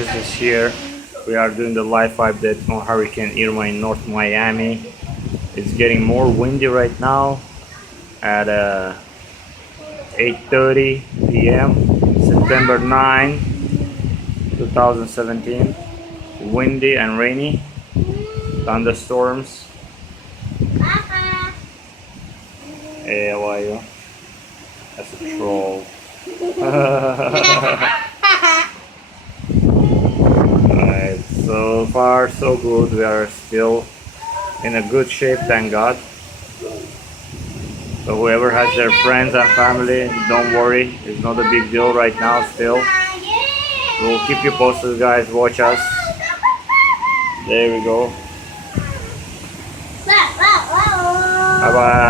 This is here. We are doing the live update on Hurricane Irma in North Miami. It's getting more windy right now at 8:30 p.m. September 9, 2017. Windy and rainy. Thunderstorms. Hey, how are you? That's a troll. Alright, so far so good. We are still in a good shape, thank God. So whoever has their friends and family, don't worry. It's not a big deal right now still. We'll keep you posted, guys. Watch us. There we go. Bye bye.